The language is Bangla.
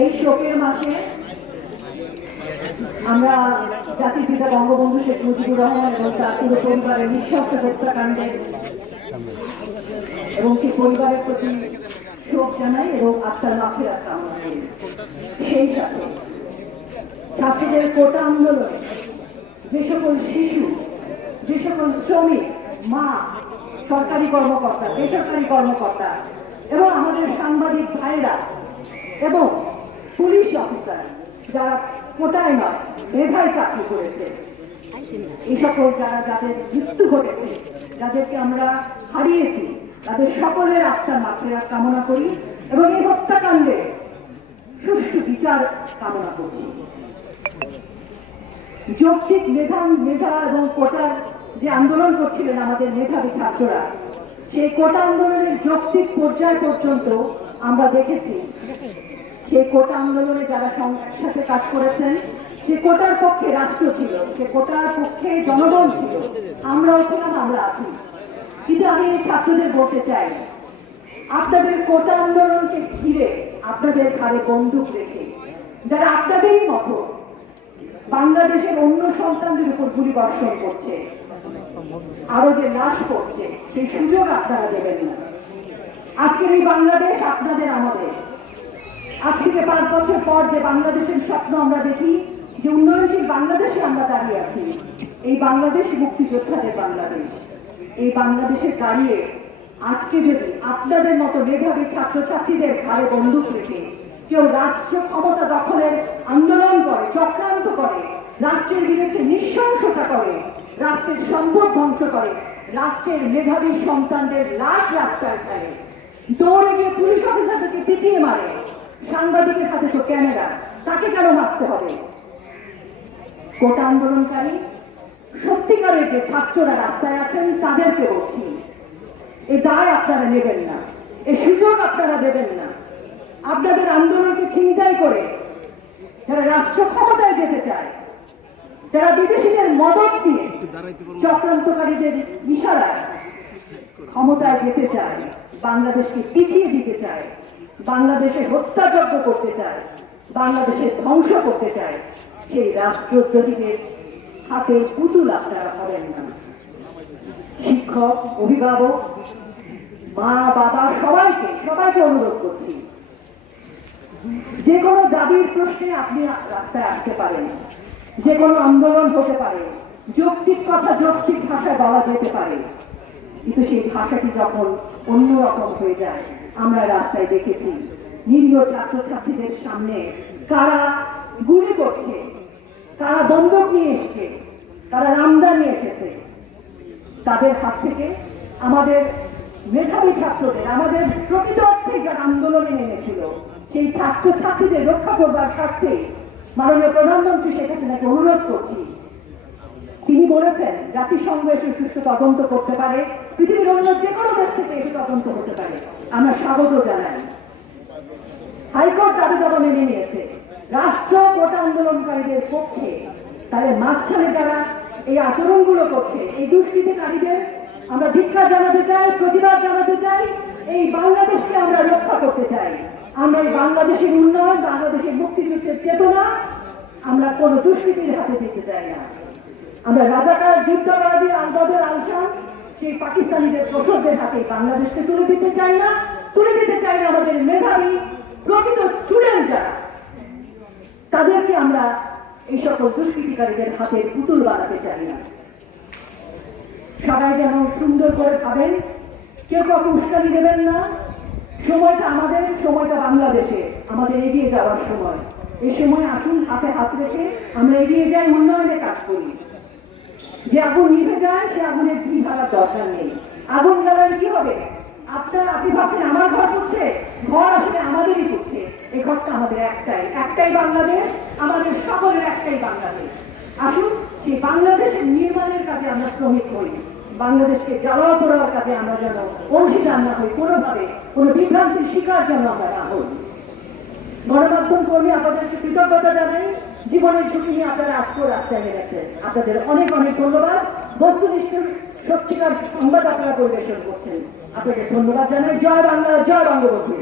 এই শোকের মাসে আমরা জাতির পিতা বঙ্গবন্ধু শেখ মুজিবুর রহমান এবং তার পুরো পরিবারের নিঃশব্দ হত্যাকাণ্ডের এবং সেই পরিবারের প্রতি শোক জানাই এবং আত্মার মাফিরাত কামনা করি। সেই সাথে ছাত্রীদের কোটা আন্দোলনে যে সকল শিশু, যে সকল শ্রমিক, মা, সরকারি কর্মকর্তা, বেসরকারি কর্মকর্তা এবং আমাদের সাংবাদিক ভাইরা এবং পুলিশ অফিসার যারা কোটায় নয় মেধায় চাকরি করেছে, এই সকল যাদের মৃত্যু ঘটেছে, যাদেরকে আমরা হারিয়েছি, তাদের সকলের আত্মার মাফিরাত কামনা করি এবং এই হত্যাকাণ্ডে সুষ্ঠু বিচার কামনা করছি। যৌক্তিক মেধা এবং কোটার যে আন্দোলন করছিলেন আমাদের মেধাবী ছাত্ররা, সেই কোটা আন্দোলনের যৌক্তিক পর্যায় পর্যন্ত আমরা দেখেছি সেই কোটা আন্দোলনে যারা একসাথে কাজ করেছেন, সে কোটার পক্ষে রাষ্ট্র ছিল, সে কোটার পক্ষে জনগণ ছিল, আমরাও ছিলাম, আমরা আছি। কিন্তু আমি এই ছাত্রদের বলতে চাই, আপনাদের কোটা আন্দোলনকে ঘিরে আপনাদের ঘাড়ে বন্দুক রেখে যারা আপনাদেরই মতো বাংলাদেশের অন্য সন্তানদের উপর গুলি বর্ষণ করছে, আরো যে লাশ পড়ছে, সেই সুযোগ আপনারা দেবেন না। আজকের এই বাংলাদেশ আপনাদের আমাদের। আজ থেকে 5 বছর পর যে বাংলাদেশের স্বপ্ন আমরা দেখি, যে উন্নয়নশীল বাংলাদেশে আমরা দাঁড়িয়ে আছি, এই বাংলাদেশ মুক্তিযোদ্ধাদের বাংলাদেশ। এই বাংলাদেশে দাঁড়িয়ে আজকে যদি আপনাদের মতো মেধাবী ছাত্রছাত্রীদের ঘাড়ে বন্দুক রেখে কেউ রাষ্ট্র ক্ষমতা দখলের আন্দোলন করে, চক্রান্ত করে, রাষ্ট্রের বিরুদ্ধে নৃশংসতা করে, রাষ্ট্রের সম্পদ ধ্বংস করে, রাষ্ট্রের মেধাবী সন্তানদের লাশ রাস্তায় ফেলে, দৌড়ে গিয়ে পুলিশ অফিসারদেরকে পিটিয়ে মারে, সাংবাদিকের হাতে তো ক্যামেরা, তাকে কেন মারতে হবে? কোটা আন্দোলনকারী সত্যিকারের যে ছাত্ররা রাস্তায় আছেন তাদেরকে বলছি, এই দায় আপনারা নেবেন না, এই সুযোগ আপনারা দেবেন না। আপনাদের আন্দোলনকে ছিনতাই করে যারা রাষ্ট্র ক্ষমতায় যেতে চায়, যারা বিদেশিদের মদত দিয়ে চক্রান্তকারীদের ইশারায় ক্ষমতায় যেতে চায়, বাংলাদেশকে পিছিয়ে দিতে চায়, বাংলাদেশে হত্যাযজ্ঞ করতে চায়, বাংলাদেশে ধ্বংস করতে চায়, সেই রাষ্ট্রদ্রোহীদের হাতে পুতুল আপনারা হবেন না। শিক্ষক, অভিভাবক, মা, বাবা সবাইকে অনুরোধ করছি, যে কোনো দাবির প্রশ্নে আপনি রাস্তায় আসতে পারেন, যে কোনো আন্দোলন হতে পারে, যৌক্তিক কথা যৌক্তিক ভাষায় বলা যেতে পারে, কিন্তু সেই ভাষাটি যখন অন্যরকম হয়ে যায়, আমরা রাস্তায় দেখেছি নিরীহ ছাত্রছাত্রীদের সামনে কারা গুলি করছে, কারা বন্দুক নিয়ে এসছে, কারা রামদা নিয়ে এসেছে, তাদের হাত থেকে আমাদের মেধাবী ছাত্রদের, আমাদের প্রকৃত অর্থে যারা আন্দোলনে নেমেছিল, সেই ছাত্রছাত্রীদের রক্ষা করবার স্বার্থে মাননীয় প্রধানমন্ত্রী শেখ হাসিনাকে অনুরোধ করছি। তিনি বলেছেন জাতিসংঘ এসে সুষ্ঠু তদন্ত করতে পারে, পৃথিবীর অন্য যে কোনো দেশ থেকে এসে তদন্ত করতে পারে, আমরা স্বাগত জানাই। হাইকোর্ট দাবি দাবা মেনে নিয়েছে, রাষ্ট্র কোটা আন্দোলনকারীদের পক্ষে, তাদের মাঝখানে যারা এই আচরণগুলো করছে, এই দুষ্কৃতিকারীদের আমরা ধিক্কার জানাতে চাই, প্রতিবাদ জানাতে চাই। এই বাংলাদেশকে আমরা রক্ষা করতে চাই। আমরা এই বাংলাদেশের উন্নয়ন, বাংলাদেশের মুক্তিযুদ্ধের চেতনা আমরা কোন দুষ্কৃতির হাতে দিতে চাই না। আমরা রাজাকার, যুদ্ধাপরাধী, আল-বদর, আল-শামস, সেই পাকিস্তানিদের প্রসবদের হাতে বাংলাদেশকে তুলে দিতে চাই না। আমাদের মেধাবী প্রকৃত স্টুডেন্ট যারা, তাদেরকে আমরা এই সকল দুষ্কৃতিকারীদের হাতে পুতুল বানাতে চাই না। সবাই যেন সুন্দর করে ভাবেন, কেউ কাউকে উস্কানি দেবেন না। সময়টা আমাদের, সময়টা বাংলাদেশে, আমাদের এগিয়ে যাওয়ার সময়। এই সময় আসুন হাতে হাত রেখে আমরা এগিয়ে যাই, উন্নয়নের কাজ করি। যে আগুন নিভে যায় সে আগুনের ঘি ঢালার দরকার নেই। আগুন জ্বালালে কি হবে? আপনি ভাবছেন আমার ঘর করছে, ঘর আসলে আমাদেরই করছে। এই ঘরটা আমাদের একটাই বাংলাদেশ, আমাদের সকলের একটাই বাংলাদেশ। আসুন সেই বাংলাদেশের নির্মাণের কাজে আমরা শ্রমিক হই, বাংলাদেশকে জ্বালাও করার কাজে আমরা যেন অংশীদার না হই, কোনোভাবে কোনো বিভ্রান্তির শিকার যেন আমরা না হই। গণমাধ্যম কর্মী আপনাদেরকে কৃতজ্ঞতা জানাই, জীবনের ঝুঁকি নিয়ে আপনারা আজকেও রাস্তায় নেমেছেন, আপনাদের অনেক অনেক ধন্যবাদ। বস্তুনিষ্ঠ সত্যিকার সংবাদ আপনারা পরিবেশন করছেন, আপনাদের ধন্যবাদ জানাই। জয় বাংলা, জয় বঙ্গবন্ধু।